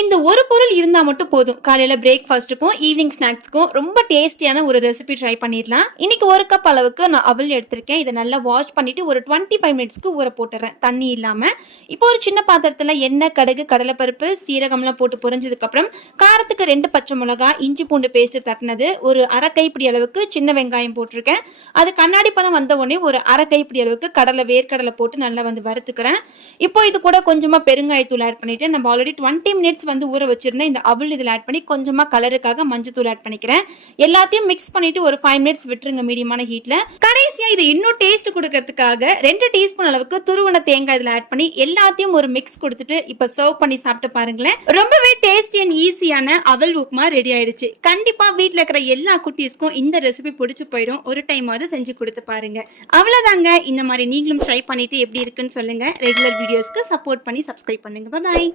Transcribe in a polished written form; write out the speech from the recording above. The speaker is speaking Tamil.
இந்த ஒரு பொருள் இருந்தா மட்டும் போதும். காலையில பிரேக்ஃபாஸ்ட்டுக்கும், ஈவினிங் ஸ்நாக்ஸ்க்கும் ரொம்ப டேஸ்டியான ஒரு ரெசிபி ட்ரை பண்ணிடலாம். இன்னைக்கு 1 கப் அளவுக்கு நான் அவல் எடுத்திருக்கேன். இதை நல்லா வாஷ் பண்ணிட்டு ஒரு 25 மினிட்ஸ்க்கு ஊற போட்டுறேன், தண்ணி இல்லாம. இப்போ ஒரு சின்ன பாத்திரத்துல எண்ணெய், கடுகு, கடலைப்பருப்பு, சீரகம்லாம் போட்டு பொரிஞ்சதுக்கப்புறம் காரத்துக்கு 2 பச்சை மிளகாய், இஞ்சி பூண்டு பேஸ்ட் தட்டினது, ஒரு அரை கைப்பிடி அளவுக்கு சின்ன வெங்காயம் போட்டிருக்கேன். அது கண்ணாடி பதம் வந்த உடனே ஒரு அரை கைப்பிடி அளவுக்கு வேர்க்கடலை போட்டு நல்லா வந்து வறுத்துக்கிறேன். இப்போ இது கூட கொஞ்சமா பெருங்காயத்தூள் ஆட் பண்ணிட்டு நம்ம ஆல்ரெடி 20 மினிட்ஸ் வந்து ஊற வச்சிருந்தேன் இந்த அவல் இதில் ஆட் பண்ணி கொஞ்சமா கலருக்காக மஞ்சத்தூள் ஆட் பண்ணிக்கிறேன். எல்லாத்தையும் மிக்ஸ் பண்ணிட்டு ஒரு 5 மினிட்ஸ் விட்டுருங்க மீடியமான ஹீட்ல. கடைசியா இது இன்னும் டேஸ்ட் கொடுக்கறதுக்காக 2 டீஸ்பூன் அளவுக்கு துருவன தேங்காய் இதில் ஆட் பண்ணி எல்லாத்தையும் ஒரு மிக்ஸ் கொடுத்துட்டு இப்போ சர்வ் பண்ணி சாப்பிட்டு பாருங்களேன். ரொம்பவே டேஸ்டி அண்ட் ஈஸியான அவல் உப்புமா ரெடி ஆயிடுச்சு. கண்டிப்பா வீட்டில் இருக்கிற எல்லா குட்டீஸ்க்கும் இந்த ரெசிபி பிடிச்சு போயிடும். ஒரு டைமாவது செஞ்சு கொடுத்து பாருங்க. அவ்வளவுதாங்க. இந்த மாதிரி நீங்களும் ட்ரை பண்ணிட்டு எப்படி இருக்குன்னு சொல்லுங்க. ரெகுலர் வீடியோஸ்க்கு சப்போர்ட் பண்ணி சப்ஸ்கிரைப் பண்ணுங்க. பாய்.